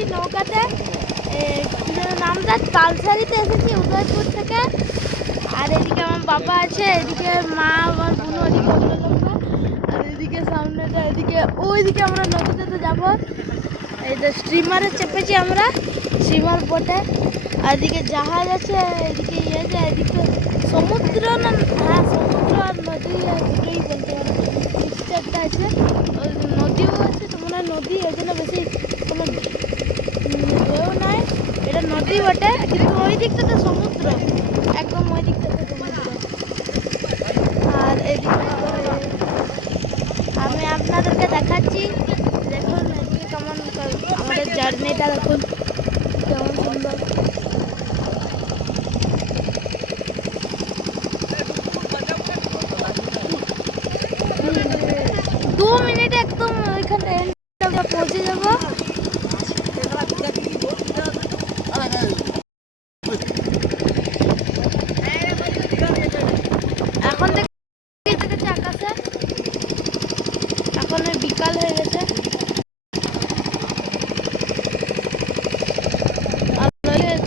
এসেছি নৌকাতে, নামটা তালসারিতে এসেছি উদয়পুর থেকে। আর এদিকে আমার বাবা আছে, এদিকে মা, আমার বোন, ওদিকে অন্য লোকরা, আর এদিকে সামনেটা, এদিকে ওইদিকে আমরা নদীতে যাবো। এই তো স্টিমারে চেপেছি আমরা, স্টিমার বোটে। আর এদিকে জাহাজ আছে, এদিকে ইয়ে আছে, এদিকে সমুদ্র না, হ্যাঁ সমুদ্র আর নদী দুটোই বলতে পারো, মিক্সচারটা আছে। নদীও আছে, তো মনে হয় নদী, এই জন্য বেশি কোনো ঢেউ নাই। এটা নদী বটে, কিন্তু ওই দিকটাতে সমুদ্র, একদম ওই দিকটাতে সমুদ্র। আর এদিকে আমি আপনাদেরকে দেখাচ্ছি, দেখুন এদিকে কেমন আমাদের জার্নিটা, দেখুন কেমন সুন্দর। দু মিনিট একদম ওইখানে আমরা পৌঁছে যাবো। এখন দেখতে আকাশে, এখন বিকাল হয়ে গেছে।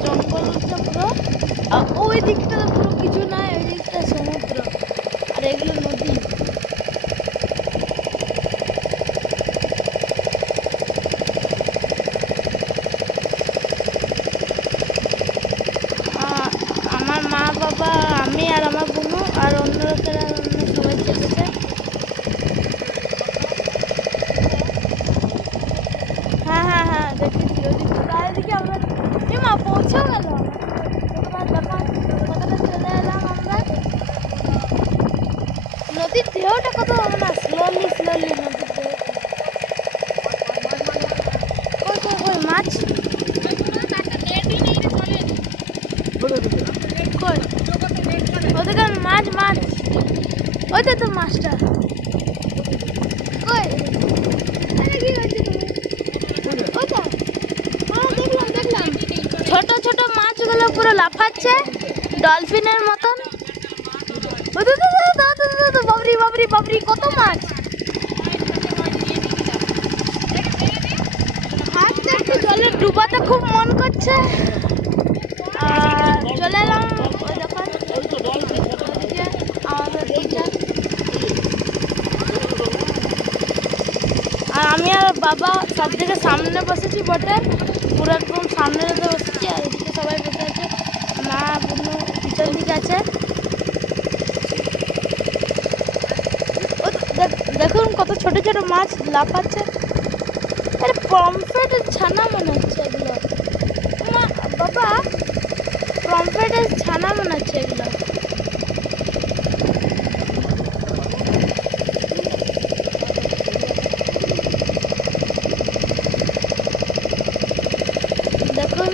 জঙ্গল পুরো, ওই দিকটা পুরো কিছু নাই, ওই দিকটা সমুদ্র আর এগুলো নদী। আমার মা বাবা, আমি আর আমার বোনু আর অন্য লোকেরা, অন্য সবাই চেপেছে। হ্যাঁ হ্যাঁ হ্যাঁ দেখেছি ওদিকে, চারিদিকে আমরা মা পৌঁছেও গেল। কথাটা চলে এলাম আমরা। নদীর ঢেউটা কত না, স্লোলি স্লোলি নদীর ঢেউ। কই কই কই মাছ, কই ওদিকে মাছ, মাছ ওইটা তো মাছটা কই। আরে কি করছো তুমি? ওইটা হ্যাঁ দেখলাম দেখলাম, ছোট ছোট মাছগুলো পুরো লাফাচ্ছে ডলফিনের মতন। বাবরি বাবরি বাবরি, কত মাছ। হাঁটতে একটু জলে ডুবাতে খুব মন করছে। আর চলে এলাম ওই দোকান আমাদের দিকটা। আর আমি আর বাবা সব থেকে সামনে বসেছি বটে, পুরো একদম সামনে বসেছি। আর এদিকে সবাই বসে আছে, মা বোন পিছন দিকে আছে। দেখুন কত ছোট ছোট মাছ লাফাচ্ছে। আরে পমফ্রেটের ছানা মনে হচ্ছে এগুলো, মা বাবা পমফ্রেটের ছানা মনে হচ্ছে এগুলো। দেখুন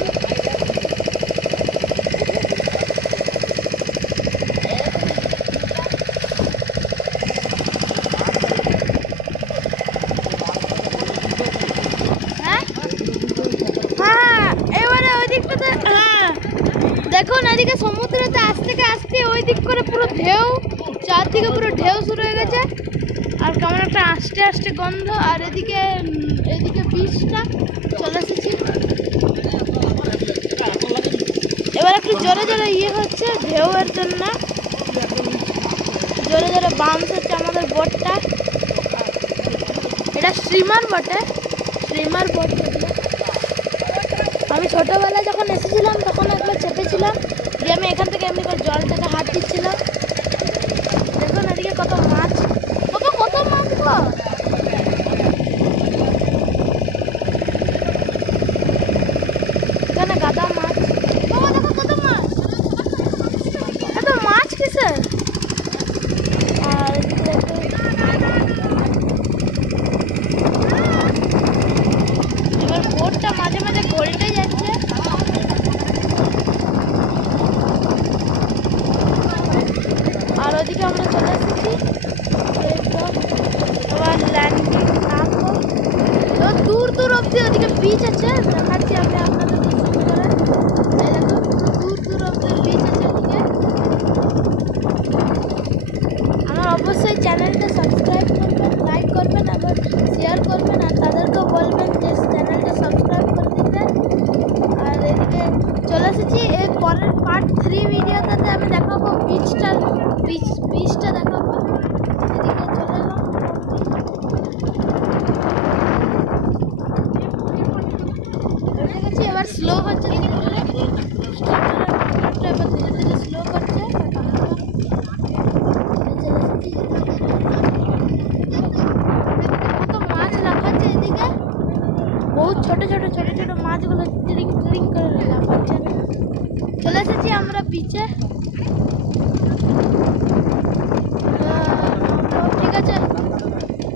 দেখুন এদিকে সমুদ্রতে আসতে আসতে ওই দিক করে পুরো ঢেউ, চারদিকে পুরো ঢেউ শুরু হয়ে গেছে। আর কেমন একটা আস্তে আস্তে গন্ধ। আর এদিকে এদিকে বীজটা চলে এসেছি। এবার একটু জোরে জোরে ইয়ে হচ্ছে ঢেউয়ের জন্য, জোরে জোরে বাউন্স হচ্ছে আমাদের বোটটা। এটা স্টিমার বটে, স্টিমার বোট। আমি ছোটোবেলায় যখন এসেছিলাম তখন একবার চেপেছিলাম, দিয়ে আমি এখান থেকে এমনি করে জলটাকে হাত দিচ্ছিলাম। দেখুন এদিকে কত মাছ, বাবা কত মাছ গো। এখানে গাদা মাছ, বাবা দেখো কত মাছ, এত মাছ কিসের। আর এবার বোটটা মাঝে মাঝে গোল্টে যাচ্ছে। আর ওদিকে আমরা চলে এসেছি, আবার ল্যান্ডিং নামবো। দূর দূর অব্দি ওদিকে বিচ আছে, দেখাচ্ছি আমি আপনাদের দূর করে। এই দেখুন দূর দূর অব্দি বিচ আছে ওদিকে। আমার অবশ্যই চ্যানেলটা সাবস্ক্রাইব করবেন, লাইক করবেন, আবার শেয়ার করবেন। আর তাদেরকেও বলবেন যে চ্যানেলটা সাবস্ক্রাইব করে দিতে। ভিডিওটাতে আমি দেখাবো বিচটা দেখাবো। এদিকে চলে এলাম এসে গেছি। এবার স্লো হচ্ছে ধীরে ধীরে, এবার ধীরে ধীরে স্লো করছে। কত মাছ লাফাচ্ছে এদিকে, বহুত ছোট ছোট ছোট ছোট মাছগুলো ট্রিং ট্রিং করে লাফাচ্ছে। চলে এসেছি আমরা বিচে।